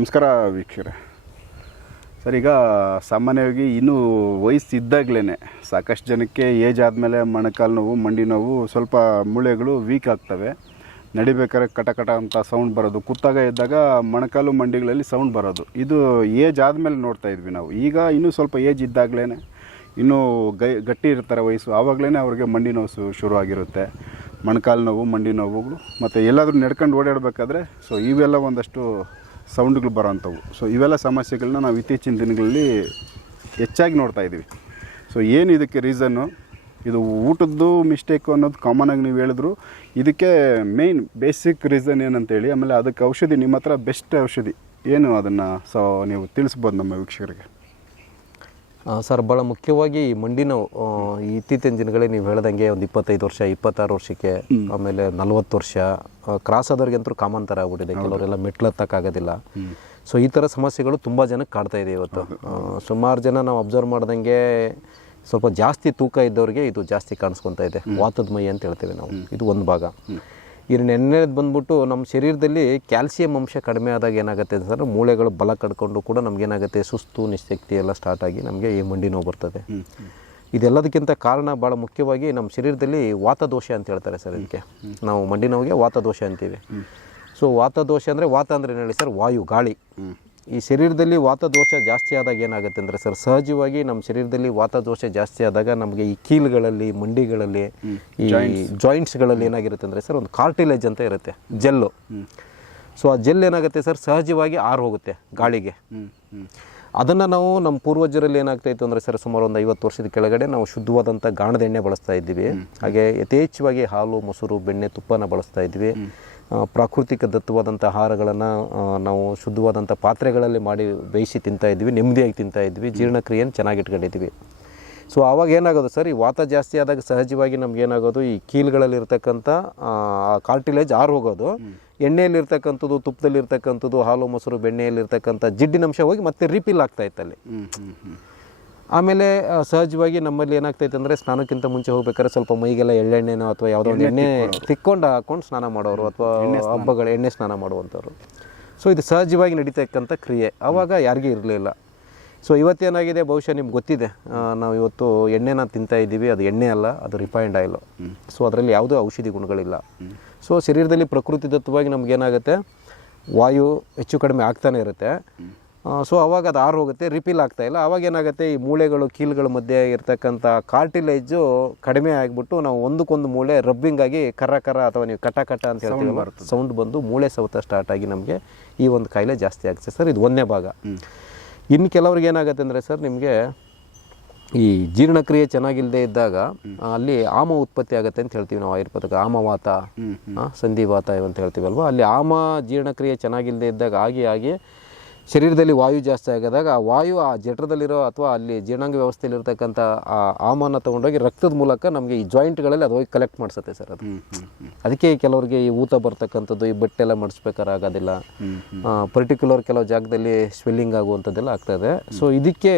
ನಮಸ್ಕಾರ ವೀಕ್ಷಕರೇ. ಸರ್, ಈಗ ಸಾಮಾನ್ಯವಾಗಿ ಇನ್ನೂ ವಯಸ್ಸಿದ್ದಾಗಲೇ ಸಾಕಷ್ಟು ಜನಕ್ಕೆ ಏಜ್ ಆದಮೇಲೆ ಮೊಣಕಾಲು ನೋವು, ಮಂಡಿ ನೋವು, ಸ್ವಲ್ಪ ಮೂಳೆಗಳು ವೀಕ್ ಆಗ್ತವೆ. ನಡಿಬೇಕಾದ್ರೆ ಕಟ ಅಂತ ಸೌಂಡ್ ಬರೋದು, ಕೂತಾಗ ಇದ್ದಾಗ ಮೊಣಕಾಲು ಮಂಡಿಗಳಲ್ಲಿ ಸೌಂಡ್ ಬರೋದು, ಇದು ಏಜ್ ಆದಮೇಲೆ ನೋಡ್ತಾ ಇದ್ವಿ ನಾವು. ಈಗ ಇನ್ನೂ ಸ್ವಲ್ಪ ಏಜ್ ಇದ್ದಾಗಲೇ ಇನ್ನೂ ಗಟ್ಟಿ ಇರ್ತಾರೆ ವಯಸ್ಸು, ಆವಾಗಲೇ ಅವ್ರಿಗೆ ಮಂಡಿ ನೋವು ಶುರುವಾಗಿರುತ್ತೆ. ಮೊಣಕಾಲು ನೋವು, ಮಂಡಿ ನೋವುಗಳು, ಮತ್ತು ಎಲ್ಲಾದರೂ ನಡ್ಕೊಂಡು ಓಡಾಡಬೇಕಾದ್ರೆ ಇವೆಲ್ಲ ಒಂದಷ್ಟು ಸೌಂಡ್ಗಳು ಬರೋವಂಥವು. ಇವೆಲ್ಲ ಸಮಸ್ಯೆಗಳನ್ನ ನಾವು ಇತ್ತೀಚಿನ ದಿನಗಳಲ್ಲಿ ಹೆಚ್ಚಾಗಿ ನೋಡ್ತಾ ಇದ್ದೀವಿ. ಏನು ಇದಕ್ಕೆ ರೀಸನ್ನು? ಇದು ಊಟದ್ದು ಮಿಸ್ಟೇಕು ಅನ್ನೋದು ಕಾಮನಾಗಿ ನೀವು ಹೇಳಿದ್ರು. ಇದಕ್ಕೆ ಮೇಯ್ನ್ ಬೇಸಿಕ್ ರೀಸನ್ ಏನಂತೇಳಿ, ಆಮೇಲೆ ಅದಕ್ಕೆ ಔಷಧಿ, ನಿಮ್ಮ ಹತ್ರ ಬೆಸ್ಟ್ ಔಷಧಿ ಏನು, ಅದನ್ನು ನೀವು ತಿಳಿಸ್ಬೋದು ನಮ್ಮ ವೀಕ್ಷಕರಿಗೆ. ಸರ್, ಭಾಳ ಮುಖ್ಯವಾಗಿ ಮಂಡಿ ನೋವು ಇತ್ತೀಚಿನ ದಿನಗಳಲ್ಲಿ ನೀವು ಹೇಳ್ದಂಗೆ ಒಂದು 25 ವರ್ಷ, 26 ವರ್ಷಕ್ಕೆ, ಆಮೇಲೆ 40 ವರ್ಷ ಕ್ರಾಸ್ ಆದವ್ರಿಗಂತೂ ಕಾಮನ್ ಥರ ಆಗ್ಬಿಟ್ಟಿದೆ. ಕೆಲವರೆಲ್ಲ ಮೆಟ್ಲು ಹತ್ತಕ್ಕಾಗೋದಿಲ್ಲ. ಈ ಥರ ಸಮಸ್ಯೆಗಳು ತುಂಬ ಜನಕ್ಕೆ ಕಾಡ್ತಾ ಇದೆ ಇವತ್ತು. ಸುಮಾರು ಜನ ನಾವು ಅಬ್ಸರ್ವ್ ಮಾಡ್ದಂಗೆ ಸ್ವಲ್ಪ ಜಾಸ್ತಿ ತೂಕ ಇದ್ದವ್ರಿಗೆ ಇದು ಜಾಸ್ತಿ ಕಾಣಿಸ್ಕೊತಾ ಇದೆ. ವಾತದ ಮೈ ಅಂತ ಹೇಳ್ತೇವೆ ನಾವು. ಇದು ಒಂದು ಭಾಗ. ಎರಡನೇದು ಬಂದ್ಬಿಟ್ಟು ನಮ್ಮ ಶರೀರದಲ್ಲಿ ಕ್ಯಾಲ್ಸಿಯಂ ಅಂಶ ಕಡಿಮೆ ಆದಾಗ ಏನಾಗುತ್ತೆ ಸರ್, ಮೂಳೆಗಳು ಬಲ ಕಡ್ಕೊಂಡು ಕೂಡ ನಮಗೇನಾಗುತ್ತೆ, ಸುಸ್ತು, ನಿಶಕ್ತಿ ಎಲ್ಲ ಸ್ಟಾರ್ಟ್ ಆಗಿ ನಮಗೆ ಈ ಮಂಡಿ ನೋವು ಬರ್ತದೆ. ಇದೆಲ್ಲದಕ್ಕಿಂತ ಕಾರಣ ಭಾಳ ಮುಖ್ಯವಾಗಿ ನಮ್ಮ ಶರೀರದಲ್ಲಿ ವಾತದೋಷ ಅಂತ ಹೇಳ್ತಾರೆ ಸರ್. ಇದಕ್ಕೆ ನಾವು ಮಂಡಿ ನೋವಿಗೆ ವಾತದೋಷ ಅಂತೀವಿ. ವಾತದೋಷ ಅಂದರೆ, ವಾತ ಅಂದರೆ ಏನು ಹೇಳಿ ಸರ್, ವಾಯು, ಗಾಳಿ. ಈ ಶರೀರದಲ್ಲಿ ವಾತದೋಷ ಜಾಸ್ತಿ ಆದಾಗ ಏನಾಗುತ್ತೆ ಅಂದರೆ ಸರ್, ಸಹಜವಾಗಿ ನಮ್ಮ ಶರೀರದಲ್ಲಿ ವಾತದೋಷ ಜಾಸ್ತಿ ಆದಾಗ ನಮಗೆ ಈ ಕೀಲುಗಳಲ್ಲಿ, ಮಂಡಿಗಳಲ್ಲಿ, ಈ ಜಾಯಿಂಟ್ಸ್ಗಳಲ್ಲಿ ಏನಾಗಿರುತ್ತೆ ಅಂದರೆ ಸರ್, ಒಂದು ಕಾರ್ಟಿಲೇಜ್ ಅಂತ ಇರುತ್ತೆ, ಜೆಲ್ಲು. ಆ ಜೆಲ್ ಏನಾಗುತ್ತೆ ಸರ್, ಸಹಜವಾಗಿ ಆರು ಹೋಗುತ್ತೆ ಗಾಳಿಗೆ. ಅದನ್ನು ನಾವು ನಮ್ಮ ಪೂರ್ವಜರಲ್ಲಿ ಏನಾಗ್ತಾಯಿತ್ತು ಅಂದರೆ ಸರ್, ಸುಮಾರು ಒಂದು 50 ವರ್ಷದ ಕೆಳಗಡೆ ನಾವು ಶುದ್ಧವಾದಂಥ ಗಾಣದ ಎಣ್ಣೆ ಬಳಸ್ತಾ ಇದ್ದೀವಿ. ಹಾಗೆ ಯಥೇಚ್ಛವಾಗಿ ಹಾಲು, ಮೊಸರು, ಬೆಣ್ಣೆ, ತುಪ್ಪನ ಬಳಸ್ತಾ ಇದ್ವಿ. ಪ್ರಾಕೃತಿಕ ದತ್ತವಾದಂಥ ಆಹಾರಗಳನ್ನು ನಾವು ಶುದ್ಧವಾದಂಥ ಪಾತ್ರೆಗಳಲ್ಲಿ ಮಾಡಿ ಬೇಯಿಸಿ ತಿಂತಾಯಿದ್ವಿ, ನೆಮ್ಮದಿಯಾಗಿ ತಿಂತಾಯಿದ್ವಿ, ಜೀರ್ಣಕ್ರಿಯೆಯನ್ನು ಚೆನ್ನಾಗಿ ಇಟ್ಕೊಂಡಿದ್ವಿ. ಆವಾಗ ಏನಾಗೋದು ಸರ್, ಈ ವಾತ ಜಾಸ್ತಿ ಆದಾಗ ಸಹಜವಾಗಿ ನಮಗೇನಾಗೋದು, ಈ ಕೀಲುಗಳಲ್ಲಿರ್ತಕ್ಕಂಥ ಕಾರ್ಟಿಲೇಜ್ ಆರು ಹೋಗೋದು, ಎಣ್ಣೆಯಲ್ಲಿರ್ತಕ್ಕಂಥದ್ದು, ತುಪ್ಪದಲ್ಲಿರ್ತಕ್ಕಂಥದ್ದು, ಹಾಲು, ಮೊಸರು, ಬೆಣ್ಣೆಯಲ್ಲಿರ್ತಕ್ಕಂಥ ಜಿಡ್ಡಿನಂಶ ಹೋಗಿ ಮತ್ತೆ ರಿಪೀಲ್ ಆಗ್ತಾಯಿತ್ತಲ್ಲಿ. ಆಮೇಲೆ ಸಹಜವಾಗಿ ನಮ್ಮಲ್ಲಿ ಏನಾಗ್ತೈತೆ ಅಂದರೆ, ಸ್ನಾನಕ್ಕಿಂತ ಮುಂಚೆ ಹೋಗ್ಬೇಕಾದ್ರೆ ಸ್ವಲ್ಪ ಮೈಗೆಲ್ಲ ಎಳ್ಳೆಣ್ಣೆನೋ ಅಥವಾ ಯಾವುದೋ ಒಂದು ಎಣ್ಣೆ ಹಾಕ್ಕೊಂಡು ಸ್ನಾನ ಮಾಡೋರು, ಅಥವಾ ಹಬ್ಬಗಳ ಎಣ್ಣೆ ಸ್ನಾನ ಮಾಡುವಂಥವ್ರು. ಇದು ಸಹಜವಾಗಿ ನಡೀತಕ್ಕಂಥ ಕ್ರಿಯೆ. ಆವಾಗ ಯಾರಿಗೂ ಇರಲಿಲ್ಲ. ಇವತ್ತೇನಾಗಿದೆ, ಬಹುಶಃ ನಿಮ್ಗೆ ಗೊತ್ತಿದೆ, ನಾವು ಇವತ್ತು ಎಣ್ಣೆನ ತಿಂತಾ ಇದ್ದೀವಿ. ಅದು ಎಣ್ಣೆ ಅಲ್ಲ, ಅದು ರಿಫೈನ್ಡ್ ಆಯಿಲು. ಅದರಲ್ಲಿ ಯಾವುದೂ ಔಷಧಿ ಗುಣಗಳಿಲ್ಲ. ಶರೀರದಲ್ಲಿ ಪ್ರಕೃತಿದತ್ತವಾಗಿ ನಮಗೇನಾಗುತ್ತೆ, ವಾಯು ಹೆಚ್ಚು ಕಡಿಮೆ ಆಗ್ತಾನೆ ಇರುತ್ತೆ. ಆವಾಗ ಅದು ಆರು ಹೋಗುತ್ತೆ, ರಿಪೀಲ್ ಆಗ್ತಾಯಿಲ್ಲ. ಆವಾಗ ಏನಾಗುತ್ತೆ, ಈ ಮೂಳೆಗಳು, ಕೀಲುಗಳ ಮಧ್ಯೆ ಇರ್ತಕ್ಕಂಥ ಕಾರ್ಟಿಲೇಜು ಕಡಿಮೆ ಆಗಿಬಿಟ್ಟು ನಾವು ಒಂದಕ್ಕೊಂದು ಮೂಳೆ ರಬ್ಬಿಂಗ್ ಆಗಿ ಕರ ಅಥವಾ ನೀವು ಕಟ ಅಂತ ಹೇಳ್ತೀವಿ, ಸೌಂಡ್ ಬಂದು ಮೂಳೆ ಸೌತ ಸ್ಟಾರ್ಟ್ ಆಗಿ ನಮಗೆ ಈ ಒಂದು ಕಾಯಿಲೆ ಜಾಸ್ತಿ ಆಗುತ್ತೆ ಸರ್. ಇದು ಒಂದನೇ ಭಾಗ. ಇನ್ನು ಕೆಲವ್ರಿಗೆ ಏನಾಗುತ್ತೆ ಅಂದರೆ ಸರ್, ನಿಮಗೆ ಈ ಜೀರ್ಣಕ್ರಿಯೆ ಚೆನ್ನಾಗಿಲ್ಲದೆ ಇದ್ದಾಗ ಅಲ್ಲಿ ಆಮ ಉತ್ಪತ್ತಿ ಆಗುತ್ತೆ ಅಂತ ಹೇಳ್ತೀವಿ ನಾವು ಆಯುರ್ವೇದಕ್ಕೆ. ಆಮವಾತ, ಸಂಧಿವಾತ ಅಂತ ಹೇಳ್ತೀವಲ್ವ. ಅಲ್ಲಿ ಆಮ ಜೀರ್ಣಕ್ರಿಯೆ ಚೆನ್ನಾಗಿಲ್ಲದೆ ಇದ್ದಾಗ ಆಗಿ ಶರೀರದಲ್ಲಿ ವಾಯು ಜಾಸ್ತಿ ಆಗಿದಾಗ ಆ ವಾಯು ಆ ಜಠರದಲ್ಲಿರೋ ಅಥವಾ ಅಲ್ಲಿ ಜೀರ್ಣಾಂಗ ವ್ಯವಸ್ಥೆಯಲ್ಲಿರ್ತಕ್ಕಂಥ ಆ ಆಮನ ತೊಗೊಂಡೋಗಿ ರಕ್ತದ ಮೂಲಕ ನಮಗೆ ಈ ಜಾಯಿಂಟ್ಗಳಲ್ಲಿ ಅದು ಹೋಗಿ ಕಲೆಕ್ಟ್ ಮಾಡಿಸುತ್ತೆ ಸರ್. ಅದು ಅದಕ್ಕೆ ಕೆಲವರಿಗೆ ಈ ಊತ ಬರ್ತಕ್ಕಂಥದ್ದು, ಈ ಬಟ್ಟೆಲ್ಲ ಮಡಿಸ್ಬೇಕಾದ್ರೆ ಆಗೋದಿಲ್ಲ, ಪರ್ಟಿಕ್ಯುಲರ್ ಕೆಲವು ಜಾಗದಲ್ಲಿ ಸ್ವೆಲ್ಲಿಂಗ್ ಆಗುವಂಥದ್ದೆಲ್ಲ ಆಗ್ತದೆ. ಇದಕ್ಕೆ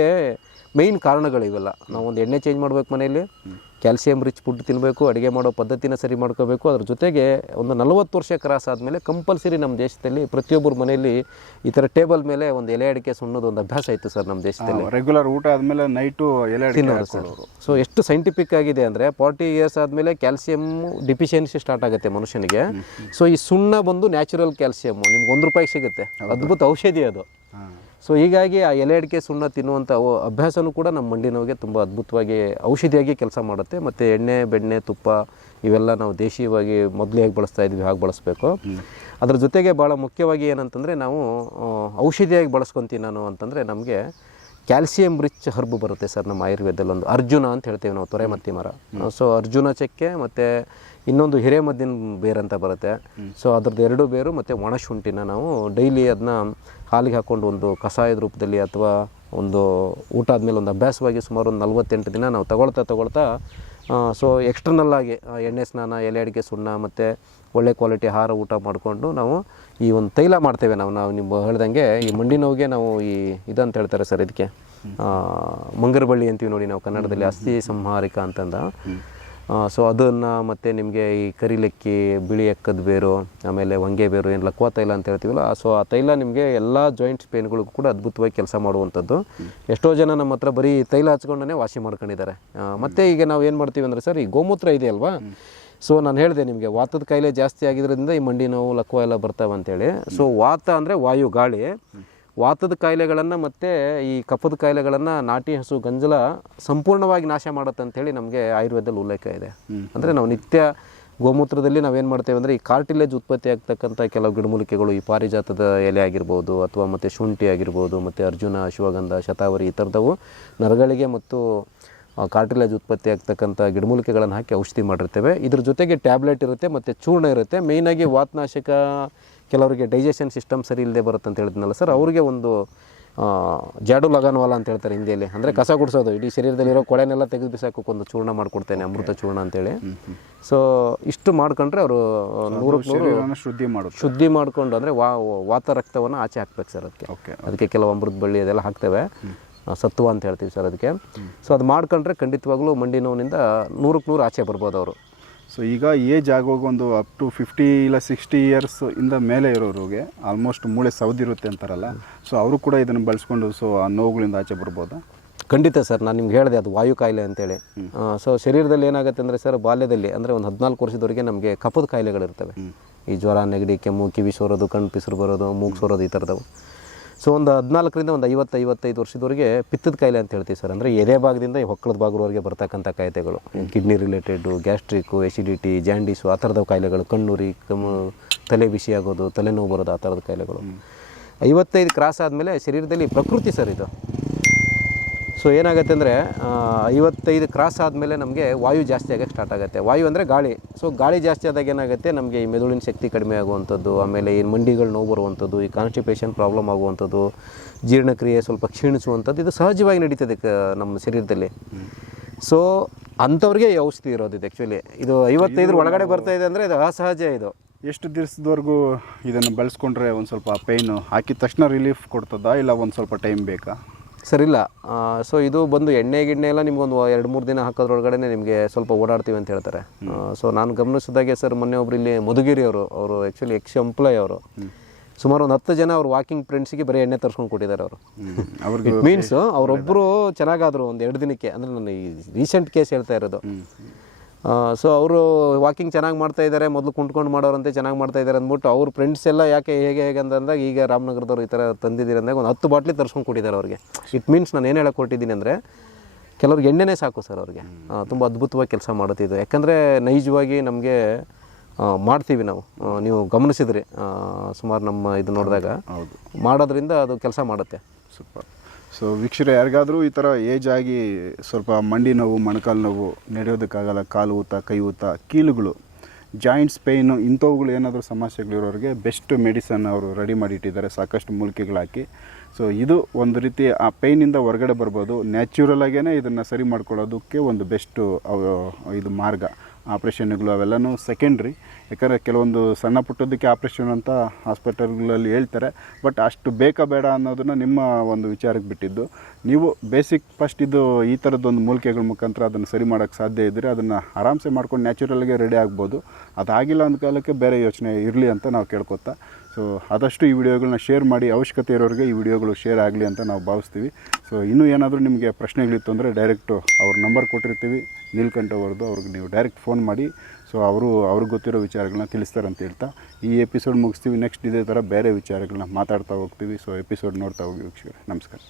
ಮೇಯ್ನ್ ಕಾರಣಗಳು ಇವೆಲ್ಲ. ನಾವು ಒಂದು ಎಣ್ಣೆ ಚೇಂಜ್ ಮಾಡ್ಬೇಕು, ಮನೆಯಲ್ಲಿ ಕ್ಯಾಲ್ಸಿಯಂ ರಿಚ್ ಫುಡ್ ತಿನ್ನಬೇಕು, ಅಡುಗೆ ಮಾಡೋ ಪದ್ಧತಿನ ಸರಿ ಮಾಡ್ಕೋಬೇಕು. ಅದ್ರ ಜೊತೆಗೆ ಒಂದು 40 ವರ್ಷ ಕ್ರಾಸ್ ಆದಮೇಲೆ ಕಂಪಲ್ಸರಿ ನಮ್ಮ ದೇಶದಲ್ಲಿ ಪ್ರತಿಯೊಬ್ಬರ ಮನೆಯಲ್ಲಿ ಈ ಥರ ಟೇಬಲ್ ಮೇಲೆ ಒಂದು ಎಲೆ ಅಡಿಕೆ ಸುಣ್ಣೋದು ಒಂದು ಅಭ್ಯಾಸ ಇತ್ತು ಸರ್ ನಮ್ಮ ದೇಶದಲ್ಲಿ. ರೆಗ್ಯುಲರ್ ಊಟ ಆದಮೇಲೆ ನೈಟು ಎಲೆ ತಿನ್ನೋರು ಸರ್. ಎಷ್ಟು ಸೈಂಟಿಫಿಕ್ ಆಗಿದೆ ಅಂದರೆ 40 ಇಯರ್ಸ್ ಆದಮೇಲೆ ಕ್ಯಾಲ್ಸಿಯಂ ಡಿಫಿಷಿಯನ್ಸಿ ಸ್ಟಾರ್ಟ್ ಆಗುತ್ತೆ ಮನುಷ್ಯನಿಗೆ. ಈ ಸುಣ್ಣ ಬಂದು ನ್ಯಾಚುರಲ್ ಕ್ಯಾಲ್ಸಿಯಮ್ಮು ನಿಮ್ಗೆ ₹1 ಸಿಗುತ್ತೆ. ಅದ್ಭುತ ಔಷಧಿ ಅದು. ಹೀಗಾಗಿ ಆ ಎಲೆ ಅಡಿಕೆ ಸುಣ್ಣ ತಿನ್ನುವಂಥ ಅಭ್ಯಾಸನೂ ಕೂಡ ನಮ್ಮ ಮಂಡಿ ನೋವಿಗೆ ತುಂಬ ಅದ್ಭುತವಾಗಿ ಔಷಧಿಯಾಗಿ ಕೆಲಸ ಮಾಡುತ್ತೆ. ಮತ್ತು ಎಣ್ಣೆ, ಬೆಣ್ಣೆ, ತುಪ್ಪ ಇವೆಲ್ಲ ನಾವು ದೇಶೀಯವಾಗಿ ಮೊದಲು ಹೇಗೆ ಬಳಸ್ತಾ ಇದ್ವಿ ಹಾಗೆ ಬಳಸಬೇಕು. ಅದ್ರ ಜೊತೆಗೆ ಭಾಳ ಮುಖ್ಯವಾಗಿ ಏನಂತಂದರೆ, ನಾವು ಔಷಧಿಯಾಗಿ ಬಳಸ್ಕೊತೀನಿ ನಾನು ಅಂತಂದರೆ, ನಮಗೆ ಕ್ಯಾಲ್ಸಿಯಂ ರಿಚ್ ಹರ್ಬ್ ಬರುತ್ತೆ ಸರ್ ನಮ್ಮ ಆಯುರ್ವೇದದಲ್ಲಿ. ಒಂದು ಅರ್ಜುನ ಅಂತ ಹೇಳ್ತೀವಿ ನಾವು, ತೊರೆಮತ್ತಿ ಮರ. ಅರ್ಜುನ ಚಕ್ಕೆ ಮತ್ತು ಇನ್ನೊಂದು ಹಿರೇಮದ್ದಿನ ಬೇರು ಅಂತ ಬರುತ್ತೆ. ಅದ್ರದ್ದು 2 ಬೇರು ಮತ್ತು ಒಣಶುಂಠಿನ ನಾವು ಡೈಲಿ ಅದನ್ನ ಹಾಲಿಗೆ ಹಾಕ್ಕೊಂಡು ಒಂದು ಕಷಾಯದ ರೂಪದಲ್ಲಿ ಅಥವಾ ಒಂದು ಊಟ ಆದಮೇಲೆ ಒಂದು ಅಭ್ಯಾಸವಾಗಿ ಸುಮಾರು ಒಂದು 48 ದಿನ ನಾವು ತಗೊಳ್ತಾ ಎಕ್ಸ್ಟರ್ನಲ್ಲಾಗಿ ಎಣ್ಣೆ ಸ್ನಾನ, ಎಲೆ ಅಡಿಕೆ ಸುಣ್ಣ ಮತ್ತು ಒಳ್ಳೆ ಕ್ವಾಲಿಟಿ ಆಹಾರ ಊಟ ಮಾಡಿಕೊಂಡು ನಾವು ಈ ಒಂದು ತೈಲ ಮಾಡ್ತೇವೆ. ನಾವು ನೀವು ಹೇಳ್ದಂಗೆ ಈ ಮಂಡಿ ನೋವಿಗೆ ನಾವು ಈ ಇದಂತ ಹೇಳ್ತಾರೆ ಸರ್, ಇದಕ್ಕೆ ಮಂಗರಬಳ್ಳಿ ಅಂತೀವಿ ನೋಡಿ ನಾವು ಕನ್ನಡದಲ್ಲಿ, ಅಸ್ಥಿ ಸಂಹಾರಿಕ ಅಂತಂದ. ಸೊ ಅದನ್ನು ಮತ್ತು ನಿಮಗೆ ಈ ಕರಿಲೆಕ್ಕಿ, ಬಿಳಿ ಎಕ್ಕದ ಬೇರು, ಆಮೇಲೆ ಹೊಂಗೆ ಬೇರು, ಏನು ಲಕ್ವಾ ತೈಲ ಅಂತ ಹೇಳ್ತೀವಲ್ಲ, ಸೊ ಆ ತೈಲ ನಿಮಗೆ ಎಲ್ಲ ಜಾಯಿಂಟ್ಸ್ ಪೇನ್ಗಳಿಗೂ ಕೂಡ ಅದ್ಭುತವಾಗಿ ಕೆಲಸ ಮಾಡುವಂಥದ್ದು. ಎಷ್ಟೋ ಜನ ನಮ್ಮ ಹತ್ರ ಬರೀ ತೈಲ ಹಚ್ಕೊಂಡೇ ವಾಸಿ ಮಾಡ್ಕೊಂಡಿದ್ದಾರೆ. ಮತ್ತು ಈಗ ನಾವು ಏನು ಮಾಡ್ತೀವಿ ಅಂದರೆ ಸರ್, ಈ ಗೋಮೂತ್ರ ಇದೆ ಅಲ್ವಾ, ಸೊ ನಾನು ಹೇಳಿದೆ ನಿಮಗೆ ವಾತದ ಕಾಯಿಲೆ ಜಾಸ್ತಿ ಆಗಿದ್ದರಿಂದ ಈ ಮಂಡಿ ನೋವು, ಲಕ್ವಾ ಎಲ್ಲ ಬರ್ತಾವೆ ಅಂತೇಳಿ. ಸೊ ವಾತ ಅಂದರೆ ವಾಯು, ಗಾಳಿ. ವಾತದ ಕಾಯಿಲೆಗಳನ್ನು ಮತ್ತು ಈ ಕಫದ ಕಾಯಿಲೆಗಳನ್ನು ನಾಟಿ ಹಸು ಗಂಜಲ ಸಂಪೂರ್ಣವಾಗಿ ನಾಶ ಮಾಡುತ್ತೆ ಅಂಥೇಳಿ ನಮಗೆ ಆಯುರ್ವೇದದಲ್ಲಿ ಉಲ್ಲೇಖ ಇದೆ. ಅಂದರೆ ನಾವು ನಿತ್ಯ ಗೋಮೂತ್ರದಲ್ಲಿ ನಾವೇನು ಮಾಡ್ತೇವೆ ಅಂದರೆ ಈ ಕಾರ್ಟಿಲೇಜ್ ಉತ್ಪತ್ತಿ ಆಗ್ತಕ್ಕಂಥ ಕೆಲವು ಗಿಡಮೂಲಿಕೆಗಳು, ಈ ಪಾರಿಜಾತದ ಎಲೆ ಆಗಿರ್ಬೋದು, ಅಥವಾ ಮತ್ತು ಶುಂಠಿ ಆಗಿರ್ಬೋದು, ಮತ್ತು ಅರ್ಜುನ, ಅಶ್ವಗಂಧ, ಶತಾವರಿ, ಈ ಥರದವು ನರಗಳಿಗೆ ಮತ್ತು ಕಾರ್ಟಿಲೇಜ್ ಉತ್ಪತ್ತಿ ಆಗ್ತಕ್ಕಂಥ ಗಿಡಮೂಲಿಕೆಗಳನ್ನು ಹಾಕಿ ಔಷಧಿ ಮಾಡಿರ್ತೇವೆ. ಇದ್ರ ಜೊತೆಗೆ ಟ್ಯಾಬ್ಲೆಟ್ ಇರುತ್ತೆ ಮತ್ತು ಚೂರ್ಣ ಇರುತ್ತೆ. ಮೇಯ್ನಾಗಿ ವಾತನಾಶಕ, ಕೆಲವರಿಗೆ ಡೈಜೆಷನ್ ಸಿಸ್ಟಮ್ ಸರಿ ಇಲ್ಲದೆ ಬರುತ್ತೆ ಅಂತ ಹೇಳಿದ್ನಲ್ಲ ಸರ್, ಅವರಿಗೆ ಒಂದು ಜಾಡು ಲಗಾನ್ವಾಲ ಅಂತ ಹೇಳ್ತಾರೆ ಹಿಂದಿಯಲ್ಲಿ, ಅಂದರೆ ಕಸ ಗುಡಿಸೋದು, ಇಡೀ ಶರೀರದಲ್ಲಿರೋ ಕೊಳೆನೆಲ್ಲ ತೆಗೆದು ಬಿಸಾಕೋಕ್ಕೊಂದು ಚೂರ್ಣ ಮಾಡಿಕೊಡ್ತೇನೆ, ಅಮೃತ ಚೂರ್ಣ ಅಂತೇಳಿ. ಸೊ ಇಷ್ಟು ಮಾಡ್ಕೊಂಡ್ರೆ ಅವರು 100% ಶುದ್ಧಿ ಮಾಡಿಕೊಂಡು, ಅಂದರೆ ವಾತ ರಕ್ತವನ್ನು ಆಚೆ ಹಾಕ್ಬೇಕು ಸರ್. ಅದಕ್ಕೆ ಕೆಲವು ಅಮೃತ ಬಳ್ಳಿ ಅದೆಲ್ಲ ಹಾಕ್ತೇವೆ, ಸತ್ವ ಅಂತ ಹೇಳ್ತೀವಿ ಸರ್ ಅದಕ್ಕೆ. ಸೊ ಅದು ಮಾಡ್ಕೊಂಡ್ರೆ ಖಂಡಿತವಾಗ್ಲೂ ಮಂಡಿ ನೋವಿನಿಂದ 100% ಆಚೆ ಬರ್ಬೋದು ಅವರು. ಸೊ ಈಗ ಏಜ್ ಆಗೋಗಿ ಒಂದು ಅಪ್ ಟು 50 ಇಲ್ಲ 60 ಇಯರ್ಸ್ ಇಂದ ಮೇಲೆ ಇರೋರಿಗೆ ಆಲ್ಮೋಸ್ಟ್ ಮೂಳೆ ಸೌದಿರುತ್ತೆ ಅಂತಾರಲ್ಲ, ಸೊ ಅವರು ಕೂಡ ಇದನ್ನು ಬಳಸ್ಕೊಂಡು ಸೊ ಆ ನೋವುಗಳಿಂದ ಆಚೆ ಬರ್ಬೋದಾ? ಖಂಡಿತ ಸರ್, ನಾನು ನಿಮ್ಗೆ ಹೇಳಿದೆ ಅದು ವಾಯು ಕಾಯಿಲೆ ಅಂತೇಳಿ. ಸೊ ಶರೀರದಲ್ಲಿ ಏನಾಗುತ್ತೆ ಅಂದರೆ ಸರ್, ಬಾಲ್ಯದಲ್ಲಿ ಅಂದರೆ ಒಂದು 14 ವರ್ಷದವರೆಗೆ ನಮಗೆ ಕಫದ ಕಾಯಿಲೆಗಳಿರ್ತವೆ. ಈ ಜ್ವರ, ನೆಗಡಿ, ಕೆಮ್ಮು, ಕಿವಿ ಸೋರೋದು, ಕಣ್ಣು ಪಿಸರು ಬರೋದು, ಮೂಗು ಸೋರೋದು, ಈ ಥರದವು. ಸೊ ಒಂದು 14ರಿಂದ ಒಂದು 50-55 ವರ್ಷದವರೆಗೆ ಪಿತ್ತದ ಕಾಯಿಲೆ ಅಂತ ಹೇಳ್ತೀವಿ ಸರ್. ಅಂದರೆ ಎದೆ ಭಾಗದಿಂದ ಹೊಕ್ಕಳದ ಭಾಗದವರೆಗೆ ಬರ್ತಕ್ಕಂಥ ಕಾಯಿಲೆಗಳು, kidney related, gastric, acidity, jaundice, ಆ ಥರದ ಕಾಯಿಲೆಗಳು, ಕಣ್ಣುರಿ, ತಲೆ ಬಿಸಿ ಆಗೋದು, ತಲೆನೋವು ಬರೋದು, ಆ ಥರದ ಕಾಯಿಲೆಗಳು. 55 ಕ್ರಾಸ್ ಆದಮೇಲೆ ಶರೀರದಲ್ಲಿ ಪ್ರಕೃತಿ ಸರ್ ಇದು. ಸೊ ಏನಾಗುತ್ತೆ ಅಂದರೆ 55 ಕ್ರಾಸ್ ಆದಮೇಲೆ ನಮಗೆ ವಾಯು ಜಾಸ್ತಿ ಆಗೋಕ್ಕೆ ಸ್ಟಾರ್ಟ್ ಆಗುತ್ತೆ. ವಾಯು ಅಂದರೆ ಗಾಳಿ. ಸೊ ಗಾಳಿ ಜಾಸ್ತಿ ಆದಾಗ ಏನಾಗುತ್ತೆ, ನಮಗೆ ಈ ಮೆದುಳಿನ ಶಕ್ತಿ ಕಡಿಮೆ ಆಗುವಂಥದ್ದು, ಆಮೇಲೆ ಈ ಮಂಡಿಗಳು ನೋವು ಬರುವಂಥದ್ದು, ಈ ಕಾನ್ಸ್ಟಿಪೇಷನ್ ಪ್ರಾಬ್ಲಮ್ ಆಗುವಂಥದ್ದು, ಜೀರ್ಣಕ್ರಿಯೆ ಸ್ವಲ್ಪ ಕ್ಷೀಣಿಸುವಂಥದ್ದು, ಇದು ಸಹಜವಾಗಿ ನಡೀತದೆ ನಮ್ಮ ಶರೀರದಲ್ಲಿ. ಸೊ ಅಂಥವ್ರಿಗೆ ಈ ಔಷಧಿ ಇರೋದು ಇದು. ಆ್ಯಕ್ಚುಲಿ ಇದು 55 ಒಳಗಡೆ ಬರ್ತಾ ಇದೆ ಅಂದರೆ ಇದು ಅಸಹಜ. ಇದು ಎಷ್ಟು ದಿವಸದವರೆಗೂ ಇದನ್ನು ಬಳಸ್ಕೊಂಡ್ರೆ ಒಂದು ಸ್ವಲ್ಪ ಪೇಯ್ನು ಹಾಕಿದ ತಕ್ಷಣ ರಿಲೀಫ್ ಕೊಡ್ತದಾ, ಇಲ್ಲ ಒಂದು ಸ್ವಲ್ಪ ಟೈಮ್ ಬೇಕಾ? ಸರ್ ಇಲ್ಲ. ಸೊ ಇದು ಬಂದು ಎಣ್ಣೆ ಎಲ್ಲ ನಿಮ್ಗೊಂದು 2-3 ದಿನ ಹಾಕೋದ್ರೊಳಗಡೆ ನಿಮಗೆ ಸ್ವಲ್ಪ ಓಡಾಡ್ತೀವಿ ಅಂತ ಹೇಳ್ತಾರೆ. ಸೊ ನಾನು ಗಮನಿಸಿದಾಗೆ ಸರ್, ಮೊನ್ನೆ ಒಬ್ರು ಇಲ್ಲಿ ಮಧುಗಿರಿ ಅವರು ಆ್ಯಕ್ಚುಲಿ ಎಕ್ಸ್ ಎಂಪ್ಲಾಯ್ ಅವರು, ಸುಮಾರು ಒಂದು 10 ಜನ ಅವ್ರ ವಾಕಿಂಗ್ ಫ್ರೆಂಡ್ಸಿಗೆ ಬರೀ ಎಣ್ಣೆ ತರಿಸ್ಕೊಂಡು ಕೊಟ್ಟಿದ್ದಾರೆ ಅವರು. ಇಟ್ ಮೀನ್ಸ್ ಅವರೊಬ್ಬರು ಚೆನ್ನಾಗಾದರು ಒಂದು 2 ದಿನಕ್ಕೆ. ಅಂದರೆ ನಾನು ಈ ರೀಸೆಂಟ್ ಕೇಸ್ ಹೇಳ್ತಾ ಇರೋದು. ಸೊ ಅವರು ವಾಕಿಂಗ್ ಚೆನ್ನಾಗಿ ಮಾಡ್ತಾ ಇದ್ದಾರೆ, ಮೊದಲು ಕುಂಟ್ಕೊಂಡು ಮಾಡೋರಂತೆ ಚೆನ್ನಾಗಿ ಮಾಡ್ತಾ ಇದ್ದಾರೆ ಅಂದ್ಬಿಟ್ಟು ಅವ್ರ ಫ್ರೆಂಡ್ಸ್ ಎಲ್ಲ ಯಾಕೆ ಹೇಗೆ ಅಂತಂದಾಗ, ಈಗ ರಾಮನಗರದವ್ರು ಈ ಥರ ತಂದಿದ್ದೀರಿ ಅಂದಾಗ ಒಂದು 10 ಬಾಟ್ಲಿ ತರಿಸ್ಕೊಂಡು ಕೊಟ್ಟಿದ್ದಾರೆ ಅವ್ರಿಗೆ. ಇಟ್ ಮೀನ್ಸ್ ನಾನು ಏನು ಹೇಳಕ್ಕೆ ಕೊಟ್ಟಿದ್ದೀನಿ ಅಂದರೆ, ಕೆಲವ್ರಿಗೆ ಎಣ್ಣೆನೇ ಸಾಕು ಸರ್ ಅವ್ರಿಗೆ. ತುಂಬ ಅದ್ಭುತವಾಗಿ ಕೆಲಸ ಮಾಡುತ್ತಿದ್ದು. ಯಾಕಂದರೆ ನೈಜವಾಗಿ ನಮಗೆ ಮಾಡ್ತೀವಿ ನಾವು, ನೀವು ಗಮನಿಸಿದ್ರಿ ಸುಮಾರು ನಮ್ಮ ಇದು ನೋಡಿದಾಗ, ಮಾಡೋದ್ರಿಂದ ಅದು ಕೆಲಸ ಮಾಡುತ್ತೆ. ಸೂಪರ್. ಸೊ ವೀಕ್ಷಕರೇ, ಯಾರಿಗಾದರೂ ಈ ಥರ ಏಜ್ ಆಗಿ ಸ್ವಲ್ಪ ಮಂಡಿ ನೋವು, ಮೊಣಕಾಲು ನೋವು, ನಡೆಯೋದಕ್ಕಾಗಲ್ಲ, ಕಾಲು ಊತ, ಕೈ ಊತ, ಕೀಲುಗಳು, ಜಾಯಿಂಟ್ಸ್ ಪೇಯ್ನು, ಇಂಥವುಗಳು ಏನಾದರೂ ಸಮಸ್ಯೆಗಳಿರೋರಿಗೆ ಬೆಸ್ಟ್ ಮೆಡಿಸನ್ ಅವರು ರೆಡಿ ಮಾಡಿಟ್ಟಿದ್ದಾರೆ, ಸಾಕಷ್ಟು ಮೂಲಿಕೆಗಳು ಹಾಕಿ. ಸೊ ಇದು ಒಂದು ರೀತಿ ಆ ಪೇಯ್ನಿಂದ ಹೊರಗಡೆ ಬರ್ಬೋದು. ನ್ಯಾಚುರಲಾಗೇ ಇದನ್ನು ಸರಿ ಮಾಡ್ಕೊಳ್ಳೋದಕ್ಕೆ ಒಂದು ಬೆಸ್ಟು ಇದು ಮಾರ್ಗ. ಆಪ್ರೇಷನ್ಗಳು ಅವೆಲ್ಲನೂ ಸೆಕೆಂಡ್ರಿ. ಯಾಕಂದರೆ ಕೆಲವೊಂದು ಸಣ್ಣ ಪುಟ್ಟದಕ್ಕೆ ಆಪ್ರೇಷನ್ ಅಂತ ಹಾಸ್ಪಿಟಲ್ಗಳಲ್ಲಿ ಹೇಳ್ತಾರೆ, ಬಟ್ ಅಷ್ಟು ಬೇಕಾ ಬೇಡ ಅನ್ನೋದನ್ನು ನಿಮ್ಮ ಒಂದು ವಿಚಾರಕ್ಕೆ ಬಿಟ್ಟಿದ್ದು. ನೀವು ಬೇಸಿಕ್ ಫಸ್ಟ್ ಇದು ಈ ಥರದ್ದೊಂದು ಮೂಲಿಕೆಗಳ ಮುಖಾಂತರ ಅದನ್ನು ಸರಿ ಮಾಡೋಕ್ಕೆ ಸಾಧ್ಯ ಇದ್ದರೆ ಅದನ್ನು ಆರಾಮ್ಸೆ ಮಾಡ್ಕೊಂಡು ನ್ಯಾಚುರಲ್ಗೆ ರೆಡಿ ಆಗ್ಬೋದು. ಅದಾಗಿಲ್ಲ ಅಂದ ಕಾಲಕ್ಕೆ ಬೇರೆ ಯೋಚನೆ ಇರಲಿ ಅಂತ ನಾವು ಕೇಳ್ಕೊತಾ, ಸೊ ಆದಷ್ಟು ಈ ವಿಡಿಯೋಗಳನ್ನ ಶೇರ್ ಮಾಡಿ, ಅವಶ್ಯಕತೆ ಇರೋರಿಗೆ ಈ ವಿಡಿಯೋಗಳು ಶೇರ್ ಆಗಲಿ ಅಂತ ನಾವು ಭಾವಿಸ್ತೀವಿ. ಸೊ ಇನ್ನೂ ಏನಾದರೂ ನಿಮಗೆ ಪ್ರಶ್ನೆಗಳಿತ್ತು ಅಂದರೆ ಡೈರೆಕ್ಟು ಅವ್ರ ನಂಬರ್ ಕೊಟ್ಟಿರ್ತೀವಿ, ನೀಲ್ಕಂಠ ಅವ್ರದ್ದು, ಅವ್ರಿಗೆ ನೀವು ಡೈರೆಕ್ಟ್ ಫೋನ್ ಮಾಡಿ. ಸೊ ಅವ್ರಿಗೆ ಗೊತ್ತಿರೋ ವಿಚಾರಗಳನ್ನ ತಿಳಿಸ್ತಾರೆ ಅಂತ ಹೇಳ್ತಾ ಈ ಎಪಿಸೋಡ್ ಮುಗಿಸ್ತೀವಿ. ನೆಕ್ಸ್ಟ್ ಇದೇ ಥರ ಬೇರೆ ವಿಚಾರಗಳನ್ನ ಮಾತಾಡ್ತಾ ಹೋಗ್ತೀವಿ. ಸೊ ಎಪಿಸೋಡ್ ನೋಡ್ತಾ ಹೋಗಿ ವೀಕ್ಷಕರೇ. ನಮಸ್ಕಾರ.